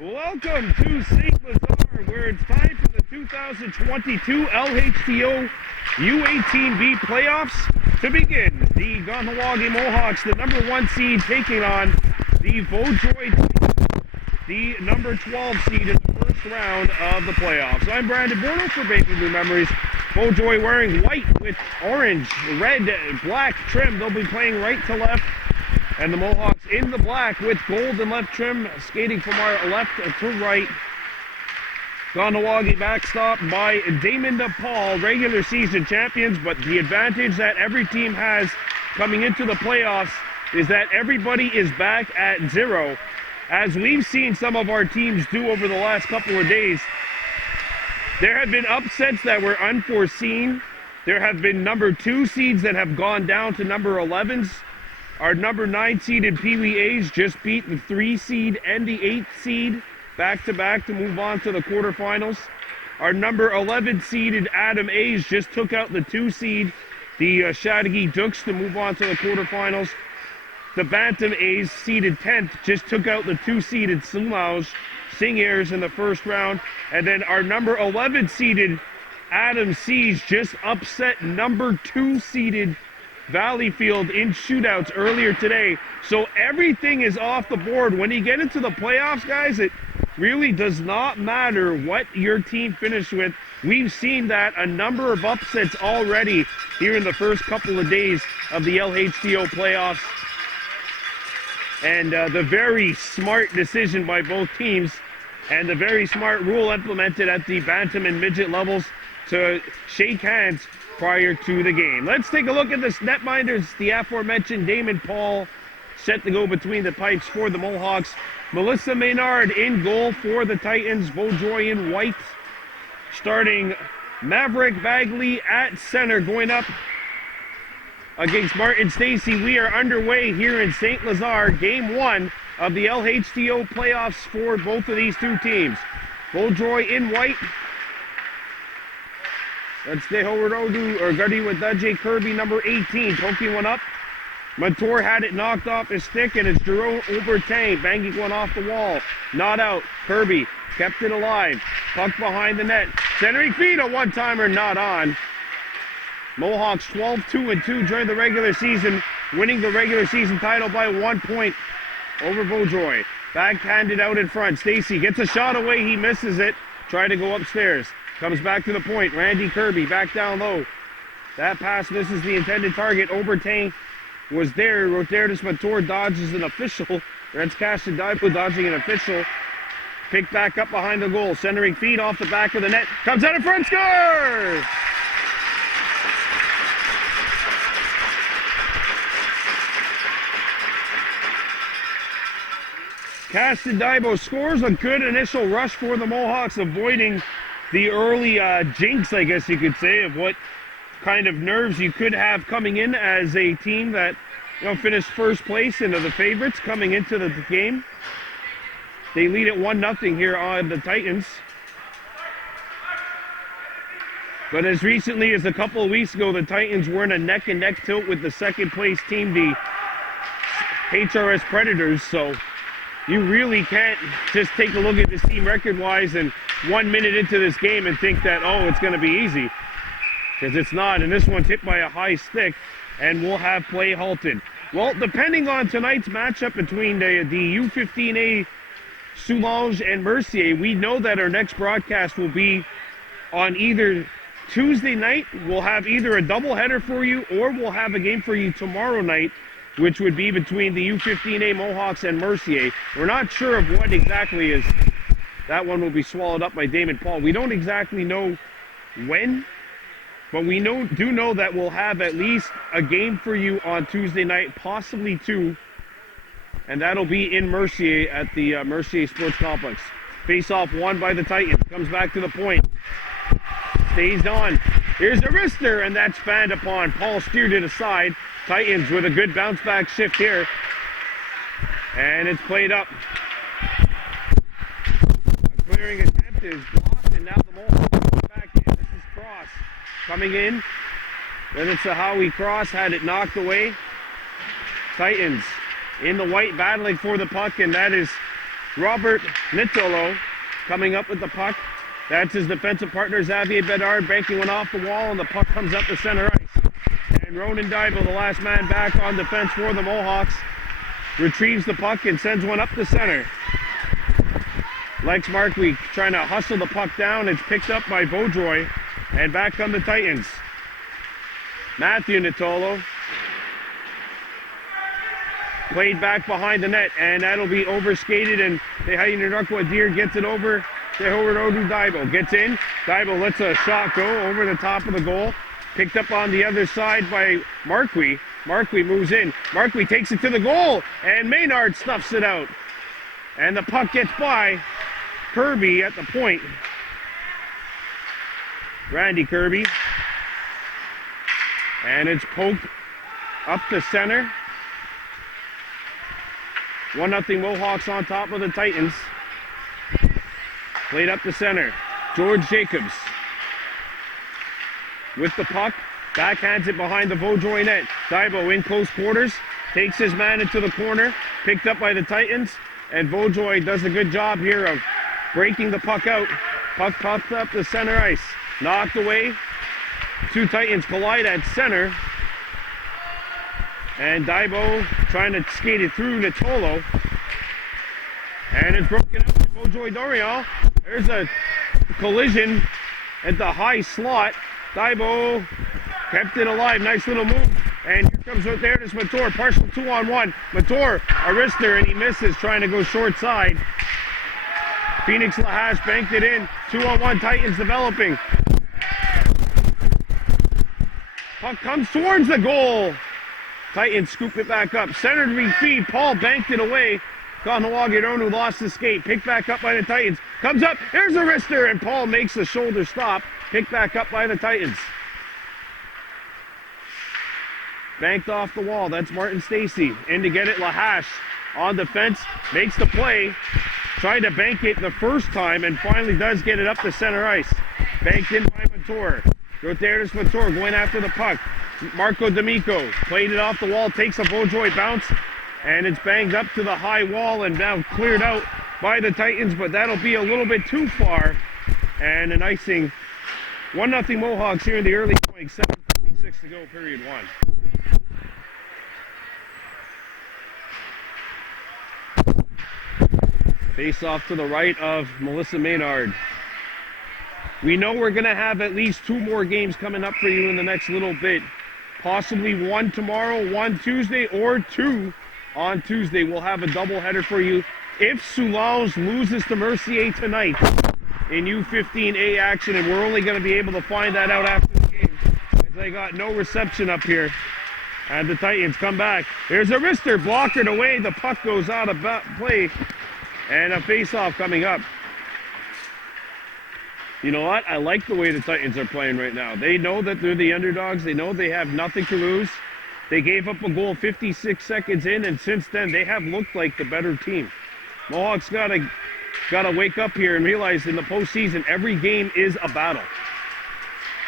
Welcome to St. Lazare, where it's time for the 2022 LHTO U-18B playoffs to begin. The Kahnawake Mohawks, the number 1 seed, taking on the Vaudreuil, the number 12 seed in the first round of the playoffs. I'm Brandon Borno for Baby Blue Memories. Vaudreuil wearing white with orange, red, black trim. They'll be playing right to left. And the Mohawks in the black with gold and left trim, skating from our left to right. Kahnawake backstop by Damon DePaul, regular season champions, but the advantage that every team has coming into the playoffs is that everybody is back at zero. As we've seen some of our teams do over the last couple of days, there have been upsets that were unforeseen. There have been number 2 seeds that have gone down to number 11s. Our number 9 seeded Pee Wee A's just beat the 3 seed and the 8 seed back-to-back to move on to the quarterfinals. Our number 11 seeded Adam A's just took out the 2 seed, the Chateauguay Dukes, to move on to the quarterfinals. The Bantam A's seeded 10th just took out the 2 seeded Singers in the first round. And then our number 11 seeded Adam C's just upset number 2 seeded Valleyfield in shootouts earlier today. So everything is off the board. When you get into the playoffs, guys, it really does not matter what your team finished with. We've seen that a number of upsets already here in the first couple of days of the LHTO playoffs. And the very smart decision by both teams and the very smart rule implemented at the bantam and midget levels to shake hands prior to the game. Let's take a look at the netminders. The aforementioned Damon Paul set to go between the pipes for the Mohawks. Melissa Maynard in goal for the Titans. Vaudreuil in white. Starting Maverick Bagley at center, going up against Martin Stacy. We are underway here in St. Lazare. Game 1 of the LHTO playoffs for both of these two teams. Vaudreuil in white. That's Dehorodu or Guddy with Dajay Kirby, number 18, poking one up. Montour had it knocked off his stick, and it's Jerome Obertang banging one off the wall. Not out. Kirby kept it alive. Puck behind the net. Centering feed, a one-timer, not on. Mohawks 12-2-2 during the regular season, winning the regular season title by 1 point over Vaudreuil. Backhanded out in front. Stacy gets a shot away. He misses it. Trying to go upstairs. Comes back to the point. Randy Kirby back down low. That pass misses the intended target. Obertang was there. Rotertus Montour dodges an official. That's Kahnawake dodging an official. Picked back up behind the goal. Centering feed off the back of the net. Comes out in front. Scores! Kahnawake scores. A good initial rush for the Mohawks, avoiding the early jinx, I guess you could say, of what kind of nerves you could have coming in as a team that, finished first place into the favorites coming into the game. They lead at 1-0 here on the Titans. But as recently as a couple of weeks ago, the Titans were in a neck-and-neck tilt with the second place team, the HRS Predators. So you really can't just take a look at this team record-wise and 1 minute into this game and think that, it's going to be easy. Because it's not, and this one's hit by a high stick, and we'll have play halted. Well, depending on tonight's matchup between the U-15A Soulange and Mercier, we know that our next broadcast will be on either Tuesday night. We'll have either a doubleheader for you, or we'll have a game for you tomorrow night, which would be between the U-15A Mohawks and Mercier. We're not sure of what exactly is. That one will be swallowed up by Damon Paul. We don't exactly know when, but we do know that we'll have at least a game for you on Tuesday night, possibly 2, and that'll be in Mercier at the Mercier Sports Complex. Face-off won by the Titans. Comes back to the point. Stays on. Here's a wrister, and that's fanned upon. Paul steered it aside. Titans with a good bounce-back shift here. And it's played up. A clearing attempt is blocked, and now the Mohawks go back in. This is Cross coming in. Then it's a Howie Cross, had it knocked away. Titans in the white battling for the puck, and that is Robert Nittolo coming up with the puck. That's his defensive partner, Xavier Bedard, banking one off the wall, and the puck comes up the center ice. And Ronan Daibo, the last man back on defense for the Mohawks, retrieves the puck and sends one up the center. Lex Markwick trying to hustle the puck down. It's picked up by Vaudreuil, and back come the Titans. Matthew Nittolo played back behind the net, and that'll be overskated, and Deir gets it over to Odu Daibo. Gets in. Daibo lets a shot go over the top of the goal. Picked up on the other side by Markwick. Markwick moves in. Markwick takes it to the goal, and Maynard stuffs it out. And the puck gets by Kirby at the point. Randy Kirby. And it's poked up the center. 1-0 Mohawks on top of the Titans. Played up the center. George Jacobs with the puck. Backhands it behind the Vaudreuil net. Daibo in close quarters. Takes his man into the corner. Picked up by the Titans. And Vaudreuil does a good job here of breaking the puck out. Puck pops up the center ice. Knocked away. Two Titans collide at center. And Daibo trying to skate it through Nittolo. And it's broken up by Vaudreuil Dorion. There's a collision at the high slot. Daibo kept it alive. Nice little move. And here comes right there. This Mator, partial 2-on-1. Mator, a wrister, and he misses, trying to go short side. Phoenix Lahash banked it in. 2-on-1, Titans developing. Puck comes towards the goal. Titans scoop it back up. Centered feed. Paul banked it away. Kahnawake Ronu lost the skate. Picked back up by the Titans. Comes up. Here's a wrister, and Paul makes the shoulder stop. Picked back up by the Titans. Banked off the wall. That's Martin Stacy. In to get it. Lahash on defense. Makes the play. Tried to bank it the first time and finally does get it up the center ice. Banked in by Mator. Rotatus Mator going after the puck. Marco D'Amico played it off the wall. Takes a Vaudreuil bounce. And it's banged up to the high wall and now cleared out by the Titans. But that'll be a little bit too far. And an icing. 1-0 Mohawks here in the early going. 7:56 to go, period one. Face off to the right of Melissa Maynard. We know we're going to have at least 2 more games coming up for you in the next little bit. Possibly 1 tomorrow, 1 Tuesday, or 2 on Tuesday. We'll have a doubleheader for you. If Soulange loses to Mercier tonight in U15A action, and we're only going to be able to find that out after the game, because they got no reception up here. And the Titans come back. There's a wrister, blockered away. The puck goes out of play. And a face-off coming up. You know what? I like the way the Titans are playing right now. They know that they're the underdogs. They know they have nothing to lose. They gave up a goal 56 seconds in, and since then they have looked like the better team. Mohawks gotta wake up here and realize in the postseason every game is a battle.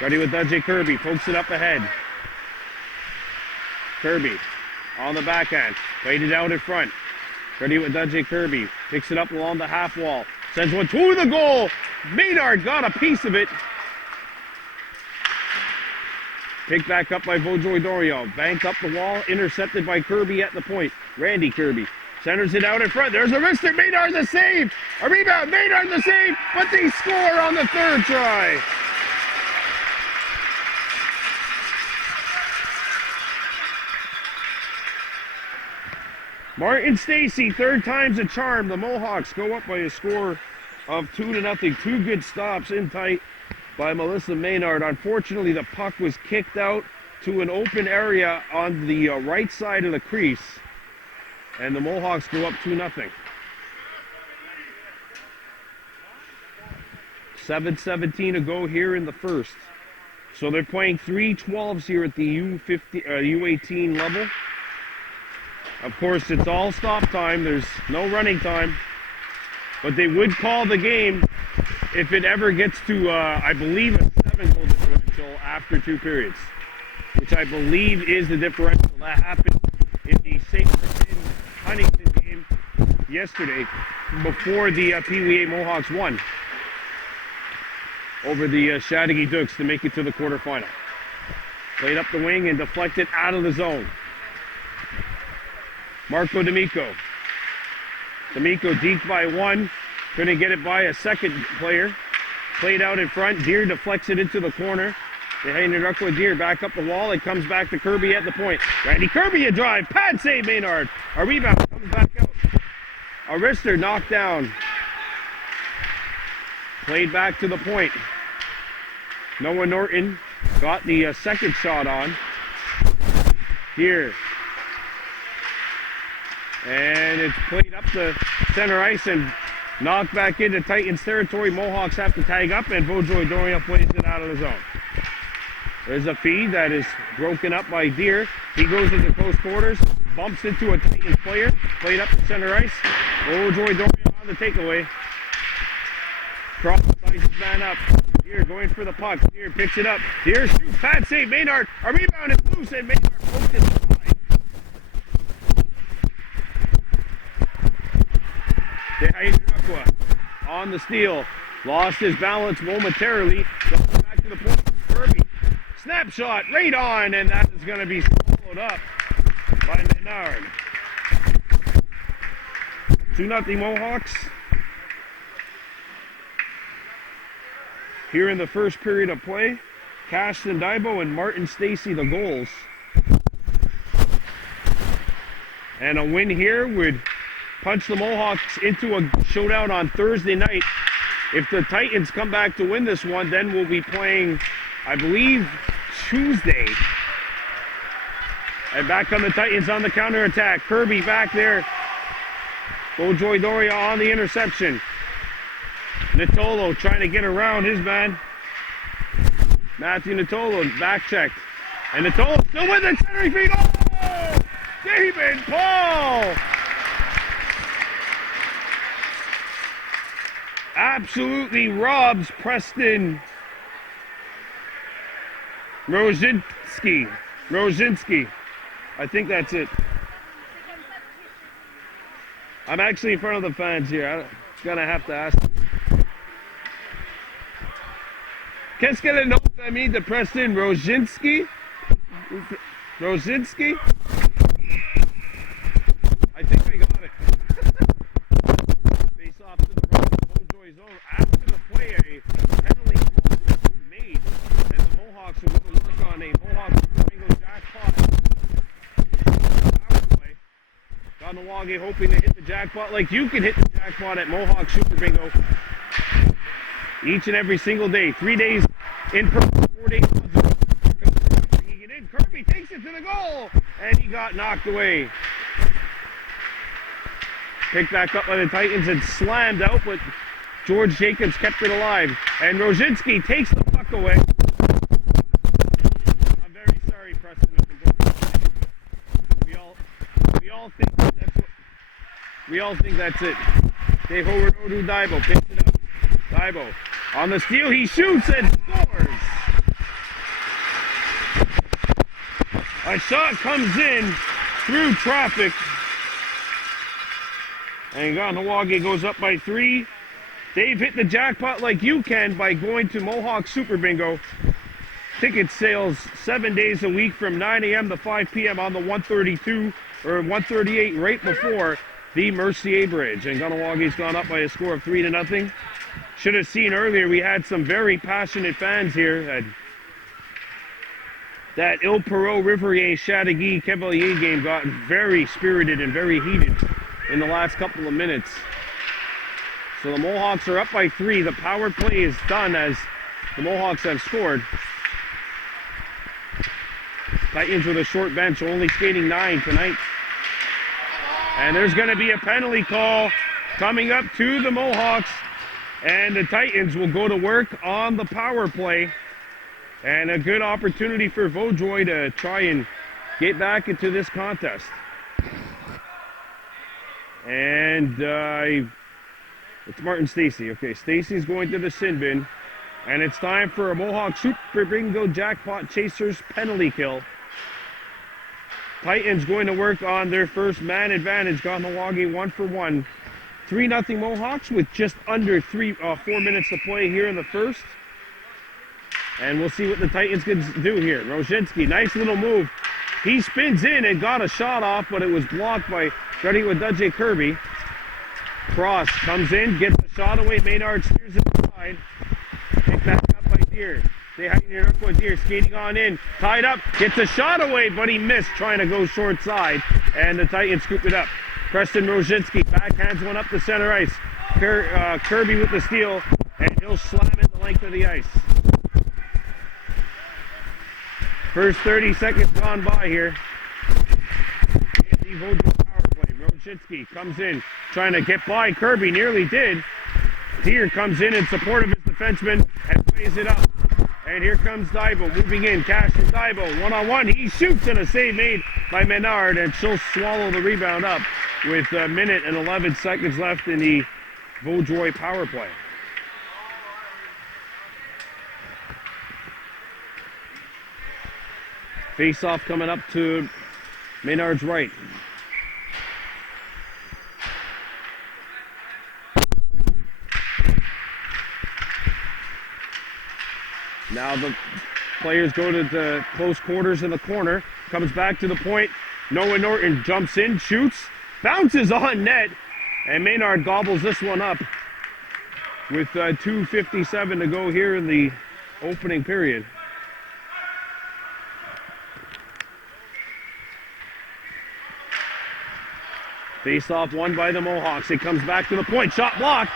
Ready with DJ Kirby, pokes it up ahead. Kirby on the backhand, played it out in front. Ready with DJ Kirby, picks it up along the half wall, sends one to the goal. Maynard got a piece of it. Picked back up by Vaudreuil Dorion, banked up the wall, intercepted by Kirby at the point. Randy Kirby centers it out in front. There's a wrister. Maynard the save. A rebound. Maynard the save, but they score on the third try. Martin Stacy, third time's a charm. The Mohawks go up by a score of 2-0. 2 good stops in tight by Melissa Maynard. Unfortunately, the puck was kicked out to an open area on the right side of the crease. And the Mohawks go up 2-0. 7:17 to go here in the first. So they're playing 3-12s here at the U18 level. Of course, it's all stop time. There's no running time. But they would call the game if it ever gets to, I believe, a 7-goal differential after 2 periods, which I believe is the differential. That happened in the St. Huntington game yesterday before the Pee-wee Mohawks won over the Chateauguay Dukes to make it to the quarterfinal. Played up the wing and deflected out of the zone. Marco D'Amico. D'Amico deked by one. Couldn't get it by a second player. Played out in front. Deer deflects it into the corner. They hand it up with Deer. Back up the wall. It comes back to Kirby at the point. Randy Kirby a drive. Pad save Maynard. A rebound. Comes back out. A wrister knocked down. Played back to the point. Noah Norton got the second shot on. Here. And it's played up the center ice and knocked back into Titans territory. Mohawks have to tag up, and Vaudreuil Dorian plays it out of the zone. There's a feed that is broken up by Deer. He goes into close quarters, bumps into a Titans player, played up the center ice. Vaudreuil Dorian on the takeaway. Cross ties his man up. Deer going for the puck. Deer picks it up. Deer shoots. Pad save. Maynard. A rebound is loose, and Maynard poked it inside. On the steal. Lost his balance momentarily. Back to the point. Kirby. Snapshot right on, and that is going to be swallowed up by Maynard. 2-0 Mohawks. Here in the first period of play, Cashton Daibo and Martin Stacy the goals. And a win here would punch the Mohawks into a showdown on Thursday night. If the Titans come back to win this one, then we'll be playing, I believe, Tuesday. And back on the Titans on the counterattack. Kirby back there. Vaudreuil Dorian on the interception. Natolo trying to get around his man. Matthew Natolo back checked. And Natolo still with it, centering feet. Oh! David Paul! Absolutely robs Preston Rozinski. I think that's it. I'm actually in front of the fans here. I'm gonna have to ask. Qu'est-ce que le nom de famille de Preston Rozinski? Rozinski? I think I got it. Face off to the right of Vaudreuil zone. After the play, a penalty was made, and the Mohawks are going to work on a Mohawk Super Bingo jackpot power play. Kahnawake hoping to hit the jackpot like you can hit the jackpot at Mohawk Super Bingo each and every single day. 3 days in person, 4 days on. He get in. Kirby takes it to the goal, and he got knocked away. Picked back up by the Titans and slammed out, but George Jacobs kept it alive. And Rozinski takes the puck away. I'm very sorry, Preston. We all think that's it. Dave Howard Odu Daibo picks it up. Daibo on the steal, he shoots and scores. A shot comes in through traffic. And Kahnawake goes up by 3. Dave hit the jackpot like you can by going to Mohawk Super Bingo. Ticket sales 7 days a week from 9 a.m. to 5 p.m. on the 132 or 138 right before the Mercier Bridge. And Kahnawake gone up by a score of 3-0. Should have seen earlier, we had some very passionate fans here. That Il Perot Riverier Chateauguay Cavalier game got very spirited and very heated in the last couple of minutes. So the Mohawks are up by 3. The power play is done as the Mohawks have scored. Titans with a short bench, only skating 9 tonight. And there's going to be a penalty call coming up to the Mohawks. And the Titans will go to work on the power play. And a good opportunity for Vaudreuil to try and get back into this contest. And it's Martin Stacy. Okay, Stacy's going to the sin bin. And it's time for a Mohawk Super Bingo Jackpot Chasers penalty kill. Titans going to work on their first man advantage. Kahnawake 1 for 1. 3-0 Mohawks with just under 4 minutes to play here in the first. And we'll see what the Titans can do here. Rosinski, nice little move. He spins in and got a shot off, but it was blocked by Wadudje Kirby. Cross comes in, gets the shot away. Maynard steers it inside. Picked back up by Deere. Deere skating on in. Tied up, gets a shot away, but he missed trying to go short side. And the Titans scoop it up. Preston Rosinski backhands one up the center ice. Kirby with the steal, and he'll slam it the length of the ice. First 30 seconds gone by here. In the Vaudreuil power play. Rosinski comes in, trying to get by. Kirby nearly did. Deere comes in support of his defenseman and plays it up. And here comes Daibo moving in. Cash from Daibo. One-on-one. He shoots, and a save made by Menard, and she'll swallow the rebound up with a minute and 11 seconds left in the Vaudreuil power play. Face-off coming up to Maynard's right. Now the players go to the close quarters in the corner. Comes back to the point. Noah Norton jumps in, shoots, bounces on net, and Maynard gobbles this one up with 2:57 to go here in the opening period. Face-off won by the Mohawks. It comes back to the point. Shot blocked.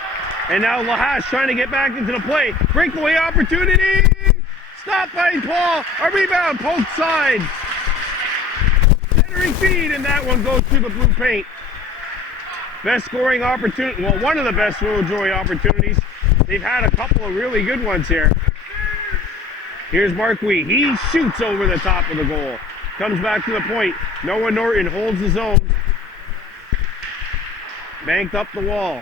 And now Lahash trying to get back into the play. Breakaway opportunity. Stopped by Paul. A rebound. Poke side. Centering feed. And that one goes through the blue paint. Best scoring opportunity. Well, one of the best Vaudreuil opportunities. They've had a couple of really good ones here. Here's Marquis. He shoots over the top of the goal. Comes back to the point. Noah Norton holds his own. Banked up the wall.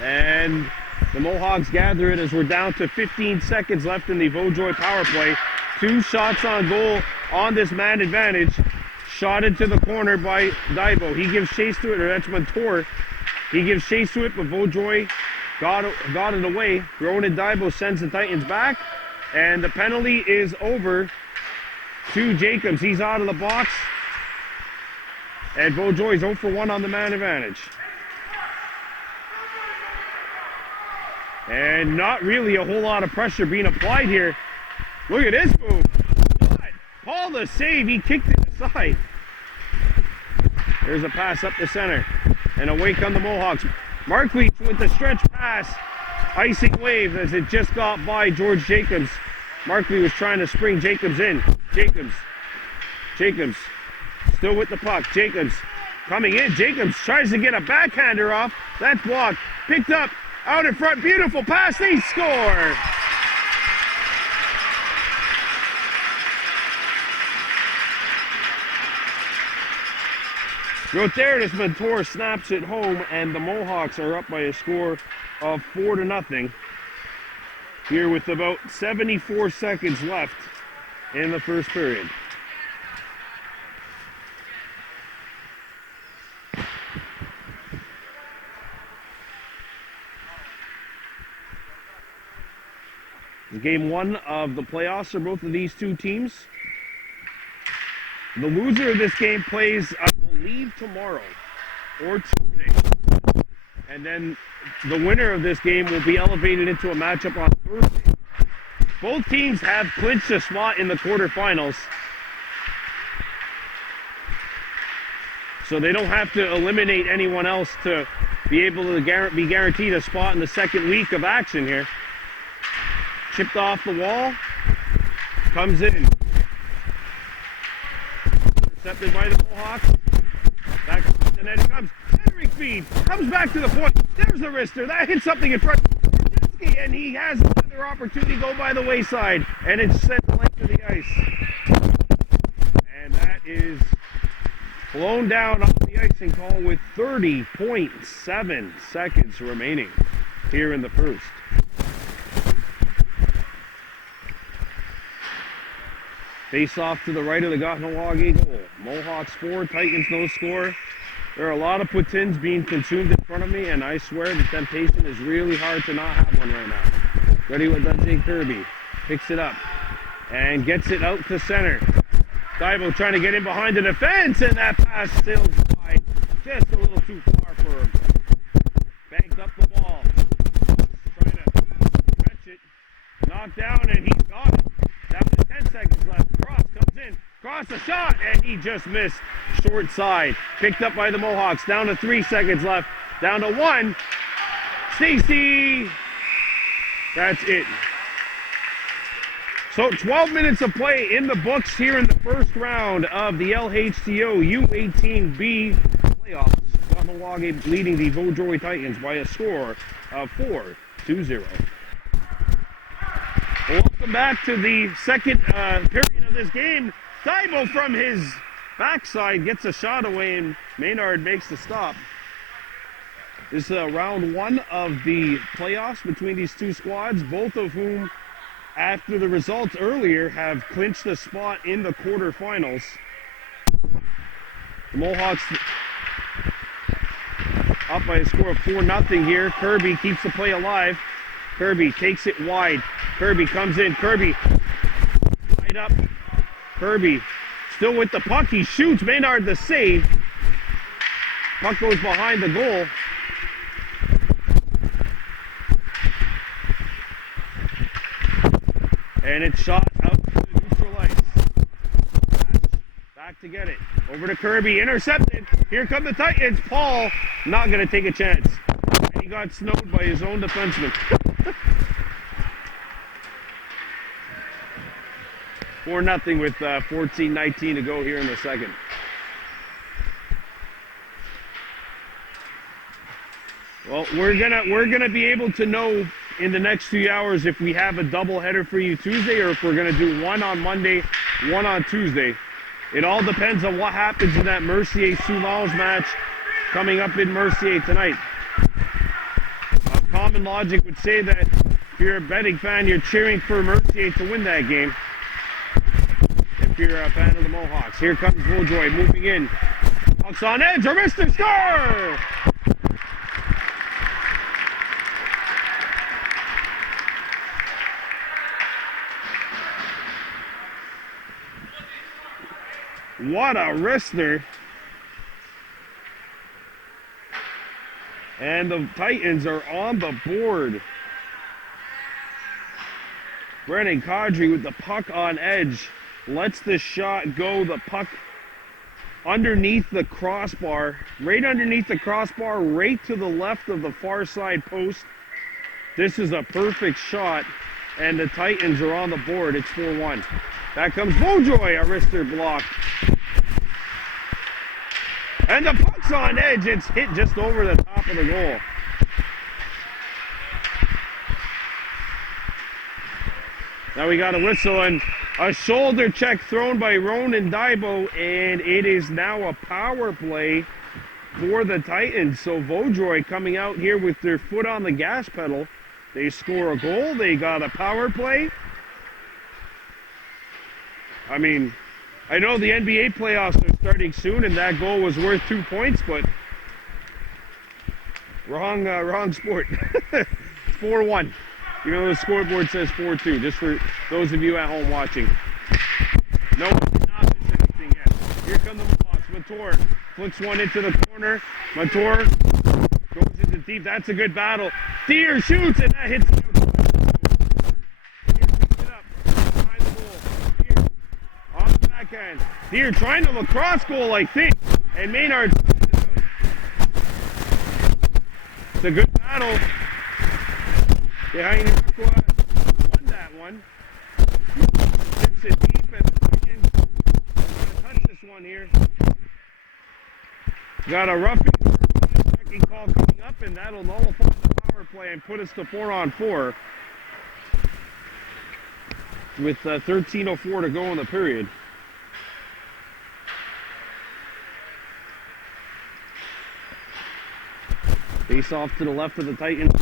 And the Mohawks gather it as we're down to 15 seconds left in the Vaudreuil power play. 2 shots on goal on this man advantage. Shot into the corner by Daibo. He gives chase to it, or that's Montour. He gives chase to it, but Vaudreuil got it away. Ronan Daibo sends the Titans back. And the penalty is over to Jacobs. He's out of the box. And Vaudreuil's 0 for 1 on the man advantage. And not really a whole lot of pressure being applied here. Look at this move. Paul the save. He kicked it aside. There's a pass up the center. And away come the Mohawks. Marquis with the stretch pass. Icing wave as it just got by George Jacobs. Markley was trying to spring Jacobs in. Jacobs still with the puck. Jacobs coming in. Jacobs tries to get a backhander off. That's blocked. Picked up. Out in front. Beautiful pass. They score. Roteris Montour snaps it home, and the Mohawks are up by a score of 4-0 here with about 74 seconds left in the first period. Game 1 of the playoffs for both of these two teams. The loser of this game plays, I believe, tomorrow or Tuesday. And then the winner of this game will be elevated into a matchup on Thursday. Both teams have clinched a spot in the quarterfinals. So they don't have to eliminate anyone else to be able to be guaranteed a spot in the second week of action here. Chipped off the wall. Comes in. Intercepted by the Mohawks. Back to the net it comes. Henrik feed. Comes back to the point. There's the wrister. That hits something in front. And he has another opportunity to go by the wayside. And it's sent the length of the ice. And that is blown down off the icing call with 30.7 seconds remaining here in the first. Face off to the right of the Kahnawake goal. Mohawks 4, Titans no score. There are a lot of puttins being consumed in front of me, and I swear the temptation is really hard to not have one right now. Ready with Dante Kirby. Picks it up and gets it out to center. Divo trying to get in behind the defense, and that pass sails wide. Just a little too far for him. Banked up the wall. Trying to catch it. Knocked down, and he's got it. Down to 10 seconds left. Cross comes in. Cross the shot, and he just missed. Short side. Picked up by the Mohawks. Down to 3 seconds left. Down to 1. Stacy. That's it. So 12 minutes of play in the books here in the first round of the LHTO U-18B playoffs. Kahnawake leading the Vaudreuil Titans by a score of 4-0. Welcome back to the second period of this game. Divo from his backside gets a shot away, and Maynard makes the stop. This is round 1 of the playoffs between these two squads, both of whom, after the results earlier, have clinched a spot in the quarterfinals. The Mohawks up by a score of 4-0 here. Kirby keeps the play alive. Kirby takes it wide. Kirby comes in. Kirby right up. Kirby still with the puck. He shoots. Maynard the save. Puck goes behind the goal. And it's shot out to the neutral ice. Back to get it. Over to Kirby. Intercepted. Here come the Titans. Paul not going to take a chance. And he got snowed by his own defenseman. 4-0 with 14:19 to go here in the second. Well, we're gonna be able to know in the next few hours if we have a doubleheader for you Tuesday, or if we're gonna do one on Monday, one on Tuesday. It all depends on what happens in that Mercier-Soulage match coming up in Mercier tonight. Common logic would say that if you're a betting fan, you're cheering for Mercier to win that game. If you're a fan of the Mohawks. Here comes Vaudreuil moving in. Puck's on edge. Arister score! What a wrister. And the Titans are on the board. Brennan Kadri with the puck on edge. Lets the shot go. The puck underneath the crossbar. Right underneath the crossbar. Right to the left of the far side post. This is a perfect shot. And the Titans are on the board. It's 4-1. Back comes Vaudreuil. A wrister block. And the puck's on edge. It's hit just over the top of the goal. Now we got a whistle and a shoulder check thrown by Ronan Divo, and it is now a power play for the Titans. So Vaudreuil coming out here with their foot on the gas pedal. They score a goal. They got a power play. I mean, I know the NBA playoffs are starting soon, and that goal was worth 2 points, but wrong sport. 4-1. You know, the scoreboard says 4-2, just for those of you at home watching. No, not missing anything yet. Here come the Mohawks. Mator flicks one into the corner. Mator goes into deep. That's a good battle. Deer shoots, and that hits the outside. Deer picks it up behind the goal. Deer on the backhand. Deer trying to lacrosse goal, I think. And Maynard. It's a good battle. Behind won that one. Hits it deep, and the Titans gonna touch this one here. Got a roughing checking call coming up, and that'll nullify the power play and put us to 4-on-4 with 13:04 to go in the period. Face off to the left of the Titans.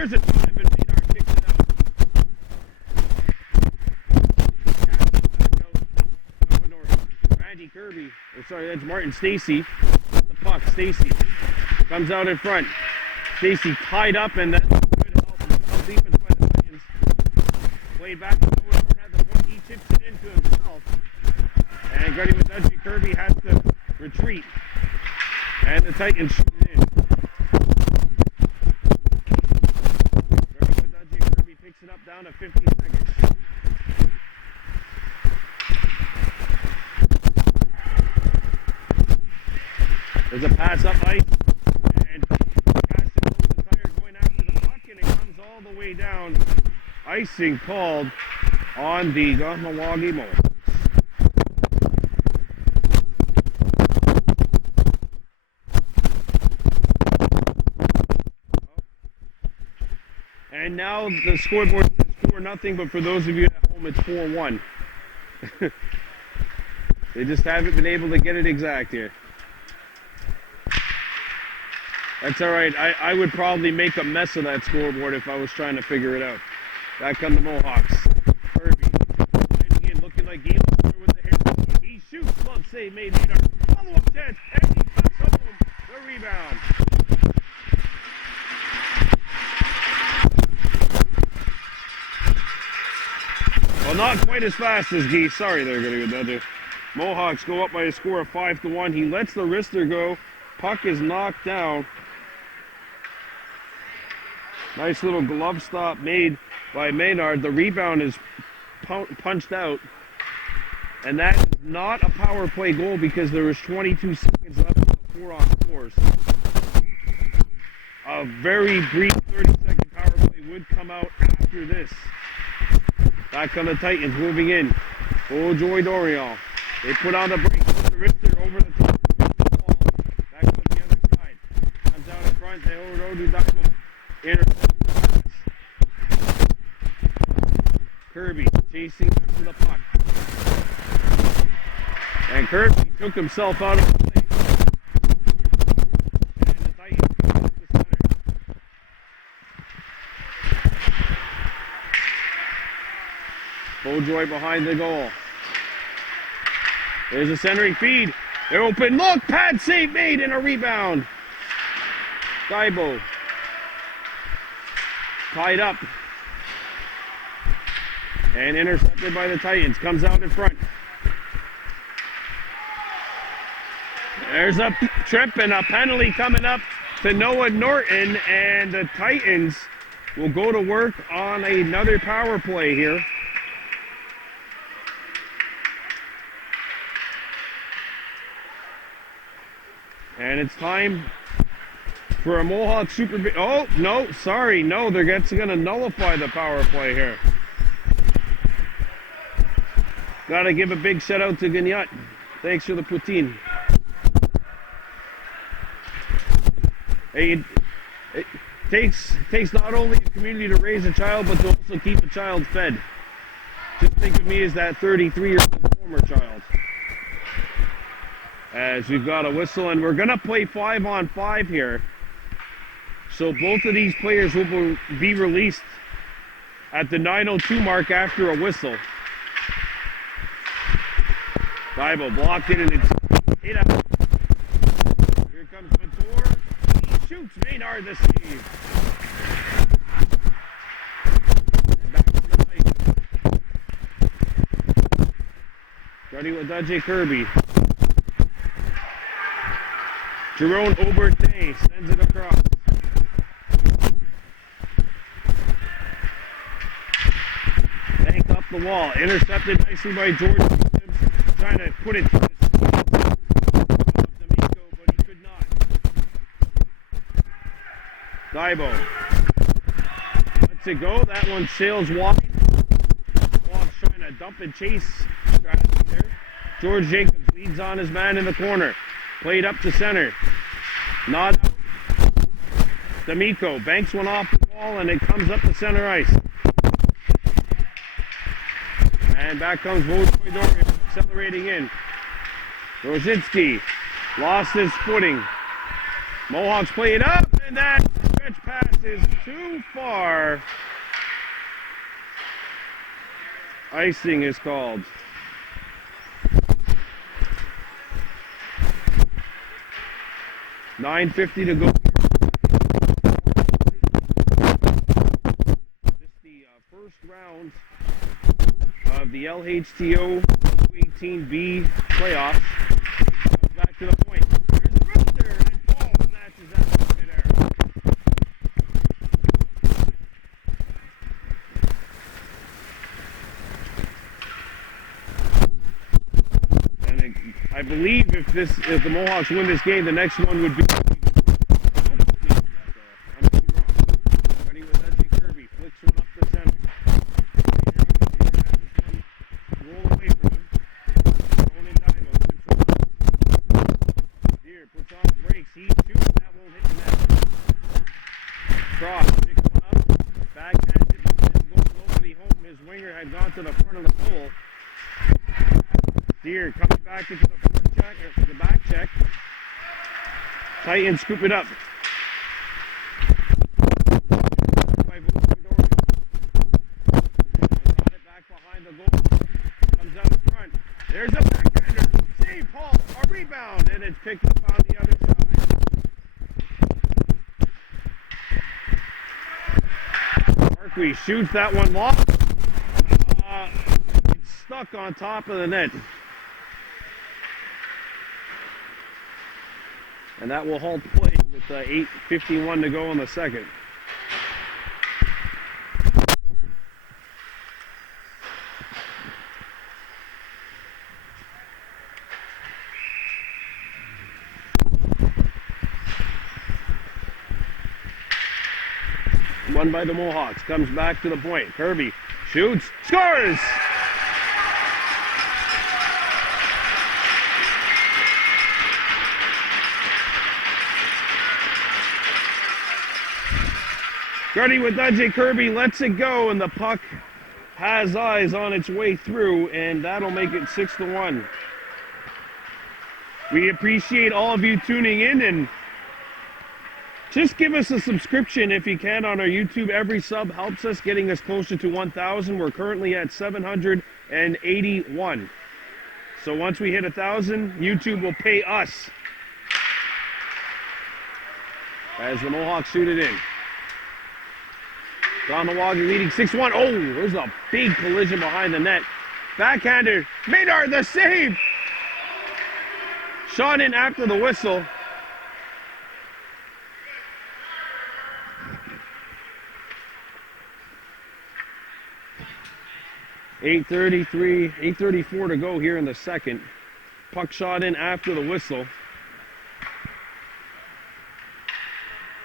There's a drive and Maynard kicks it out. Randy Kirby, or sorry, that's Martin Stacy. The puck, Stacy comes out in front. Stacy tied up, and that's good help. Good defense by the Titans. Played back to Noah Norton at the point. He chips it into himself. And Grady Wadudji Kirby has to retreat. And the Titans shoot it in. Grady Wadudji Kirby picks it up down to 50 seconds. There's a pass up ice, and Caston pulls the tire going after the puck, and it comes all the way down. Icing called on the Kahnawake Mohawks. And now the scoreboard says 4-0, but for those of you at home, it's 4-1. They just haven't been able to get it exact here. That's all right. I would probably make a mess of that scoreboard if I was trying to figure it out. Back come the Mohawks. Kirby. Again, looking like Galen with the hair. He shoots. Glove save made. Follow-up chance. And he cuts home the rebound. Well, not quite as fast as Geese. Sorry there, going to go down there. Mohawks go up by a score of 5-1. He lets the wrister go. Puck is knocked down. Nice little glove stop made by Maynard. The rebound is punched out. And that is not a power play goal because there was 22 seconds left on the 4-on-4s. A very brief 30-second power play would come out after this. Back on the Titans, moving in. Oh, Joy Dorion. They put on the brakes. The wrister over the top. Back on the other side. Comes out in front. They overrode Daigo. Intercepting the pass. Kirby chasing after the puck. And Kirby took himself out of the play. And the Titans go up the center. Vaudreuil behind the goal. There's a centering feed. They're open. Look! Pad save made and a rebound. Daibo. Tied up. And intercepted by the Titans. Comes out in front. There's a trip and a penalty coming up to Noah Norton. And the Titans will go to work on another power play here. And it's time for a Mohawk Super... Oh, no, sorry. No, they're going to nullify the power play here. Got to give a big shout out to Gagnon. Thanks for the poutine. Hey, it takes not only a community to raise a child, but to also keep a child fed. Just think of me as that 33-year-old former child. As we've got a whistle, and we're going to play 5-on-5 here. So both of these players will be released at the 9:02 mark after a whistle. Daibo blocked it, and it's hit out. Here comes Mator. He shoots. Maynard the save. And back to the night. Starting with Wadudji Kirby. Jerome Oberté sends it across. Banked up the wall. Intercepted nicely by George. Trying to put it to the D'Amico, but he could not. Daibo. Lets it go. That one sails wide. Hawks trying to dump and chase strategy there. George Jacobs leads on his man in the corner. Played up to center. Not out. D'Amico banks one off the wall, and it comes up to center ice. And back comes Vaudreuil Dorian, accelerating in. Rosinski lost his footing. Mohawks play it up, and that stretch pass is too far. Icing is called. $9:50 to go. This is the first round of the LHTO U-18B playoffs. Comes back to the point. There's a rooster and it falls and matches that one midair. And I believe if the Mohawks win this game, the next one would be. To the front of the pole. Deer coming back into the front check, or the back check. Titans scoop it up. Got it back behind the goal. Comes out in front. There's a backhander. Save Paul. A rebound, and it's picked up on the other side. Marquis shoots that one long. It's stuck on top of the net. And that will halt play with 8:51 to go in the second. Won by the Mohawks. Comes back to the point. Kirby shoots, scores! Gardy with Dudjay Kirby lets it go, and the puck has eyes on its way through, and that'll make it 6-1. We appreciate all of you tuning in, and just give us a subscription if you can on our YouTube. Every sub helps us, getting us closer to 1,000. We're currently at 781. So once we hit 1,000, YouTube will pay us. As the Mohawks shoot it in. Kahnawake leading 6-1. Oh, there's a big collision behind the net. Backhander, Maynard, the save! Shot in after the whistle. $8:34 to go here in the second. Puck shot in after the whistle.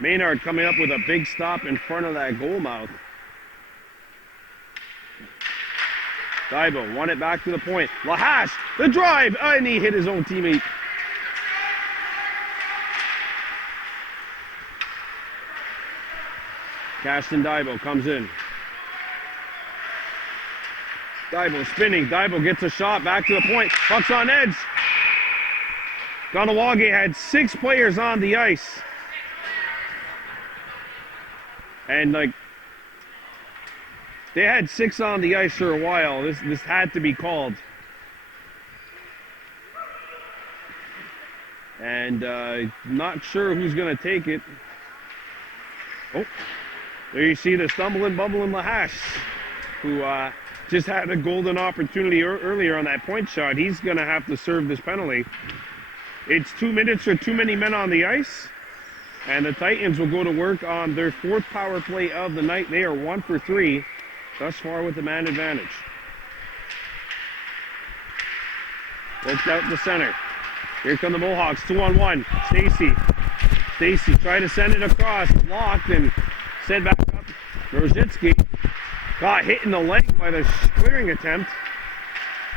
Maynard coming up with a big stop in front of that goal mouth. Daibo won it back to the point. Lahash, the drive, and he hit his own teammate. Caston Daibo comes in. Daibo spinning. Daibo gets a shot back to the point. Puck's on edge. Kahnawake had 6 players on the ice. And they had 6 on the ice for a while. This had to be called. And not sure who's going to take it. Oh, there you see the stumbling, bumbling Lahash, who just had a golden opportunity earlier on that point shot. He's going to have to serve this penalty. It's 2 minutes for too many men on the ice. And the Titans will go to work on their 4th power play of the night. They are 1 for 3 thus far with the man advantage. Poked out the center. Here come the Mohawks, 2-on-1. Stacy tried to send it across, blocked and sent back up. Rozitsky got hit in the leg by the clearing attempt.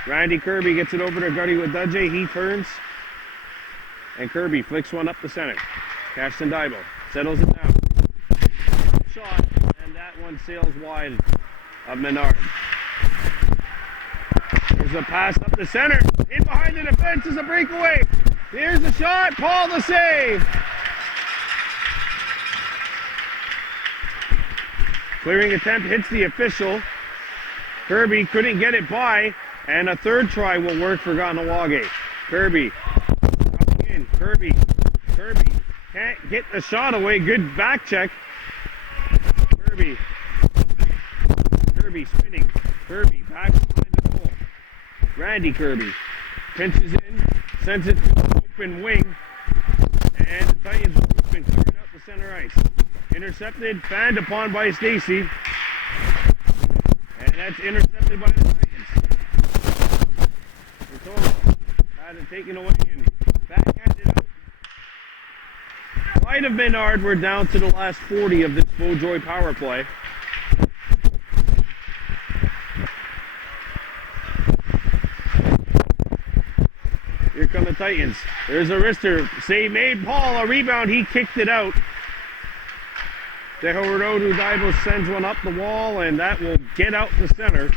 Randy Kirby gets it over to Gardy with Dudjay. He turns. And Kirby flicks one up the center. Caston Daibo settles it down. Shot, and that one sails wide of Menard. There's a pass up the center. In behind the defense is a breakaway. Here's the shot. Paul the save. Clearing attempt hits the official. Kirby couldn't get it by, and a third try will work for Kahnawake. Kirby coming in. Kirby can't get the shot away. Good back check. Kirby spinning. Kirby back behind the goal. Randy Kirby pinches in, sends it to the open wing, and the Titans will move and clear it out to center ice. Intercepted, fanned upon by Stacy, and that's intercepted by the Titans. Ritola had it taken away and backhanded out. Light of Menard, we're down to the last 40 of this Vaudreuil power play. Here come the Titans. There's a wrister. Save made. Paul, a rebound. He kicked it out. Tehorodou Daibo sends one up the wall, and that will get out the center.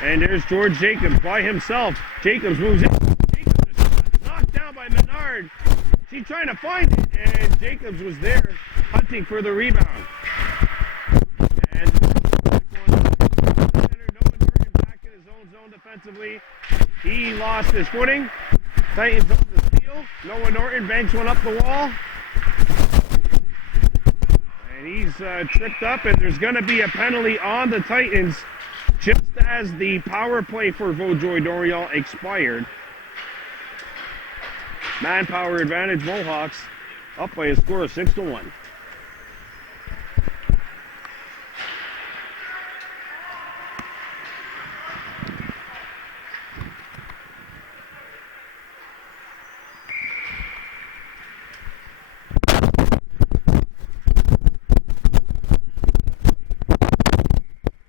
And there's George Jacobs by himself. Jacobs moves in. Jacobs is knocked down by Menard. She's trying to find it, and Jacobs was there hunting for the rebound. And center, Noah Norton back in his own zone defensively. He lost his footing. Titans up the steal. Noah Norton banks one up the wall. And he's tripped up, and there's going to be a penalty on the Titans just as the power play for Vaudreuil-Dorion expired. Manpower advantage, Mohawks up by a score of 6-1.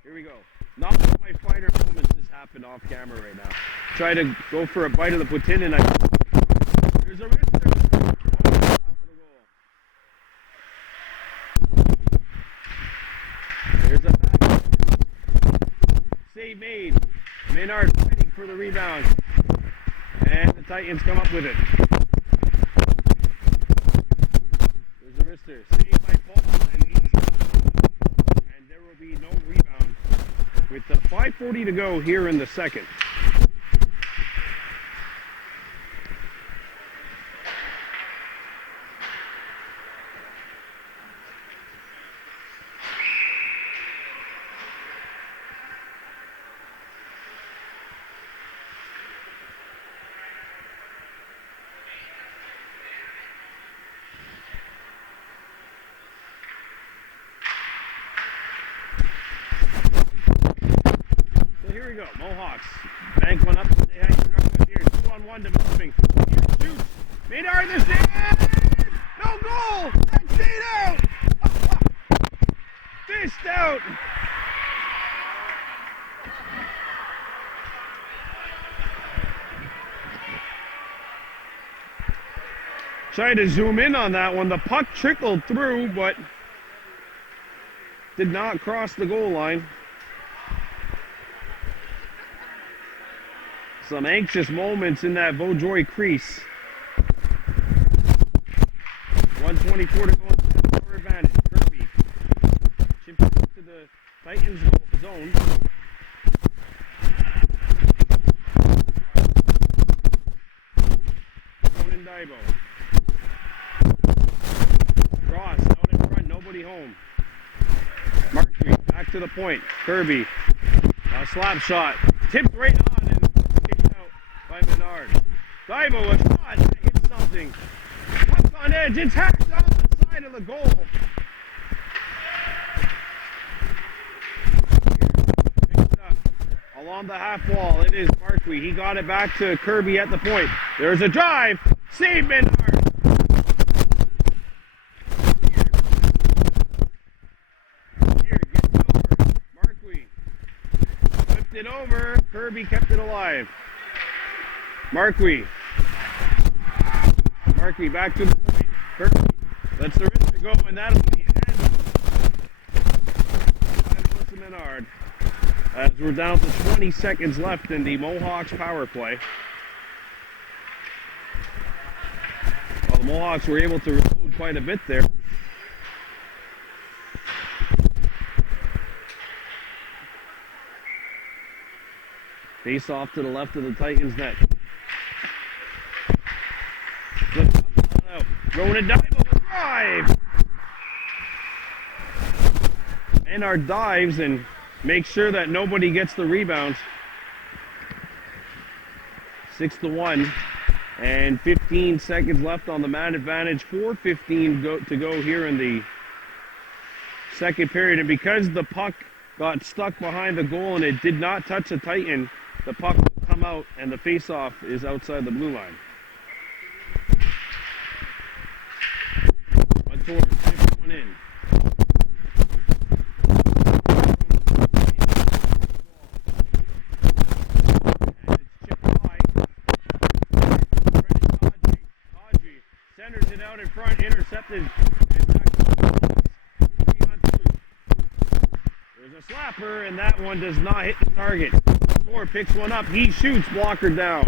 Here we go. Not one of my finer moments just happened off camera right now. Try to go for a bite of the poutine, and there's a wrist there. There's a back. Save made. Menard fighting for the rebound. And the Titans come up with it. There's a wrister. Saved by Paul, and there will be no rebound with 5:40 to go here in the second. Here we go. Mohawks bank one up. They hang production here. 2-on-1 developing. Here shoots. Menard the save. No goal. That's it out. Fished out. Tried to zoom in on that one. The puck trickled through, but did not cross the goal line. Some anxious moments in that Vaudreuil crease. 1:24 to go in the power advantage. Kirby chips it to the Titans zone. Conan Daibo. Cross out in front, nobody home. Markey back to the point. Kirby. A slap shot. Tipped right on. By Menard. Daibo, a shot that hits something. Puck's on edge. It's hacked off the side of the goal. Picks it up along the half wall. It is Markey. He got it back to Kirby at the point. There's a drive. Save Menard. Here, gets it over. Markey flipped it over. Kirby kept it alive. Markey back to the point. Kirby lets the wrister go, and that'll be the end by Melissa Menard. As we're down to 20 seconds left in the Mohawks power play. Well, the Mohawks were able to reload quite a bit there. Face off to the left of the Titans net. Throwing a dive, drive! And our dives and make sure that nobody gets the rebound. 6-1 and 15 seconds left on the man advantage. 4:15 to go here in the second period. And because the puck got stuck behind the goal and it did not touch the Titan, the puck will come out and the face-off is outside the blue line. Montour chips one in. And it's chipped high. Kadri centers it out in front, intercepted. There's a slapper, and that one does not hit the target. Montour picks one up. He shoots, blocker down.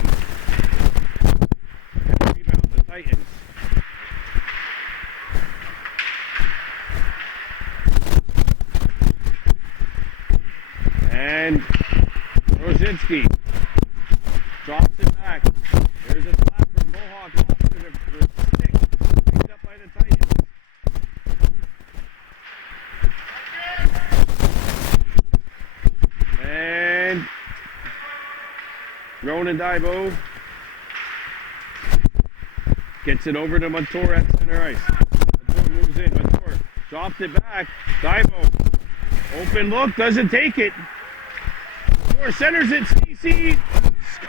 Rebound, the Titans. And Rosinski drops it back. There's a slap from Mohawk. Lost it for 6. Picked up by the Titans. And Ronan Daibo gets it over to Montour at center ice. Montour moves in. Montour drops it back. Daibo, open look, doesn't take it. Montour centers it. CC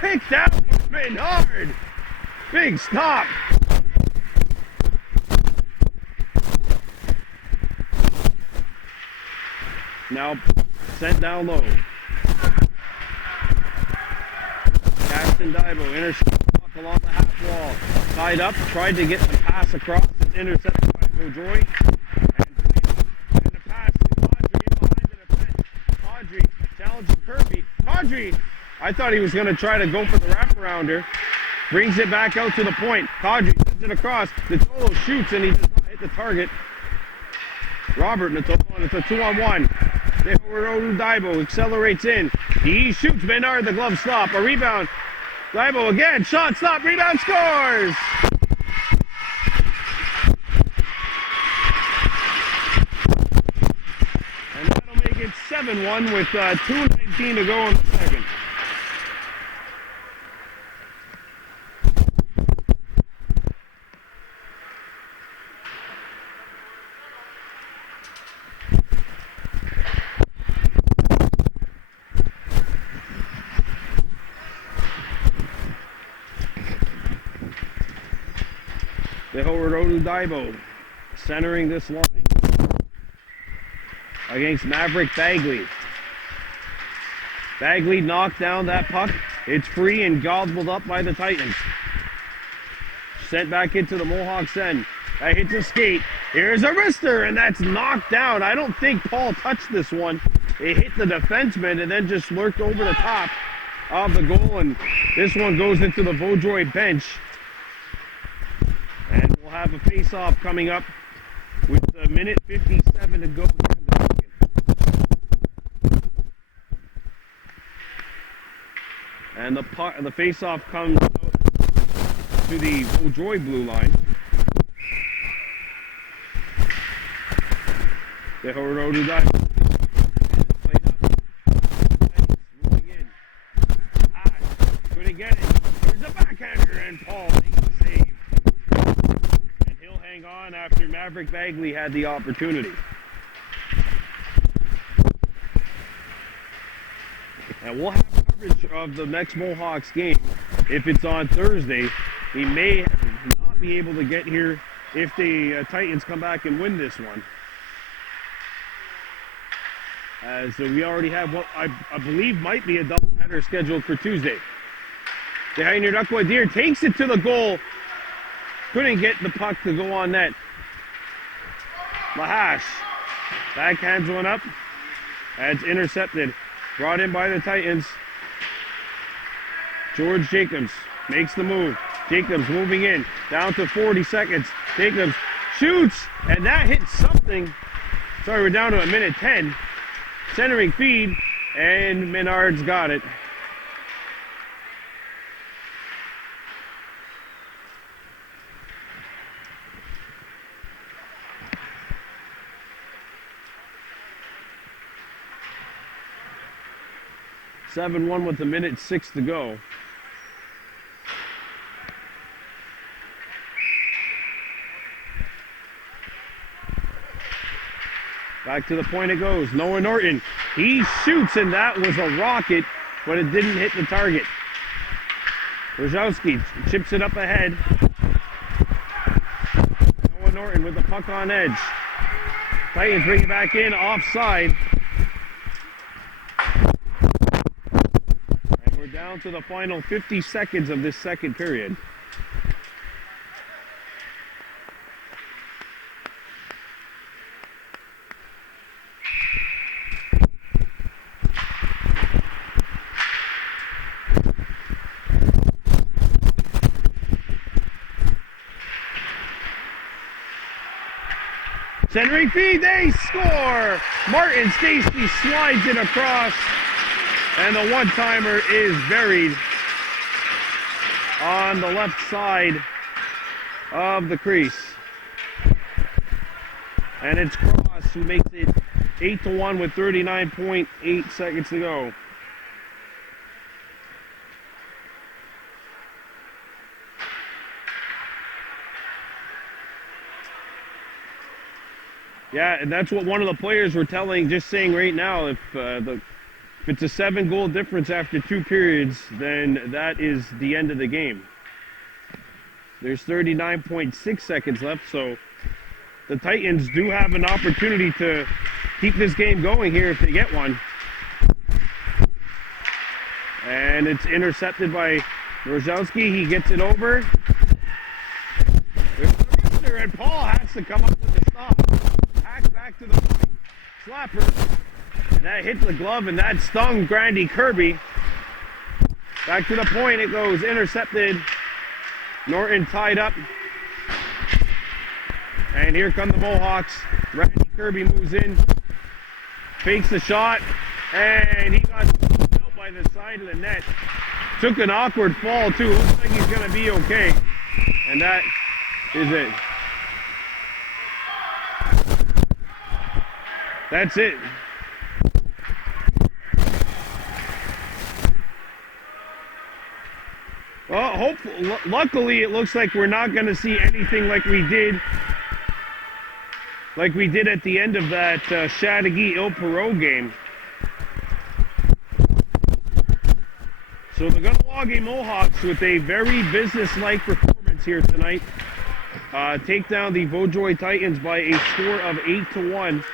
kicked out. Menard. Big stop. Now sent down low. Gaston Daibo intercepts along the half wall. Tied up, tried to get the pass across. It's intercepted by Vaudreuil. And the pass to Kadri in behind the defense. Kadri challenges Kirby. Kadri, I thought he was going to try to go for the wraparounder. Brings it back out to the point. Kadri sends it across. Natolo shoots and he does not hit the target. Robert Natolo, and it's a 2-on-1. Daibo accelerates in. He shoots Menard, the glove stop. A rebound. Daibo again. Shot stop. Rebound scores. And that'll make it 7-1 with 2:19 to go in the second. Daibo centering this line against Maverick Bagley. Bagley knocked down that puck. It's free and gobbled up by the Titans. Sent back into the Mohawks end. That hits a skate. Here's a wrister, and that's knocked down. I don't think Paul touched this one. It hit the defenseman and then just lurked over the top of the goal, and this one goes into the Vaudreuil bench. And we'll have a face-off coming up with a minute 57 to go. And the face-off comes out to the Vaudreuil blue line. The Horodu dive. Moving in. Couldn't get it. There's a backhander, and Paul makes the save. And he'll hang on after Maverick Bagley had the opportunity. And we'll have coverage of the next Mohawks game. If it's on Thursday, he may not be able to get here if the Titans come back and win this one. As we already have what I believe might be a doubleheader scheduled for Tuesday. The Heiner Duckwood Deer takes it to the goal. Couldn't get the puck to go on net. Mahash backhands one up. That's intercepted. Brought in by the Titans. George Jacobs makes the move. Jacobs moving in. Down to 40 seconds. Jacobs shoots. And that hits something. Sorry, we're down to a minute 10. Centering feed. And Menard's got it. 7-1 with 1:06 to go. Back to the point it goes. Noah Norton. He shoots, and that was a rocket, but it didn't hit the target. Rojowski chips it up ahead. Noah Norton with the puck on edge. Titans bring it back in, offside. And we're down to the final 50 seconds of this second period. Centering feed, they score! Martin Stacy slides it across, and the one-timer is buried on the left side of the crease. And it's Cross who makes it 8-1 with 39.8 seconds to go. Yeah, and that's what one of the players were saying right now, if it's a 7-goal difference after 2 periods, then that is the end of the game. There's 39.6 seconds left, so the Titans do have an opportunity to keep this game going here if they get one. And it's intercepted by Rojowski. He gets it over. There's the rooster, and Paul has to come up with a stop. Back to the point. Slapper. And that hit the glove, and that stung Grandy Kirby. Back to the point it goes. Intercepted. Norton tied up. And here come the Mohawks. Randy Kirby moves in. Fakes the shot. And he got out by the side of the net. Took an awkward fall, too. Looks like he's going to be okay. And that is it. That's it. Well, luckily it looks like we're not going to see anything like we did at the end of that Chateauguay-Il game. So the Kahnawake Mohawks, with a very business-like performance here tonight, take down the Vaudreuil Titans by a score of 8-1.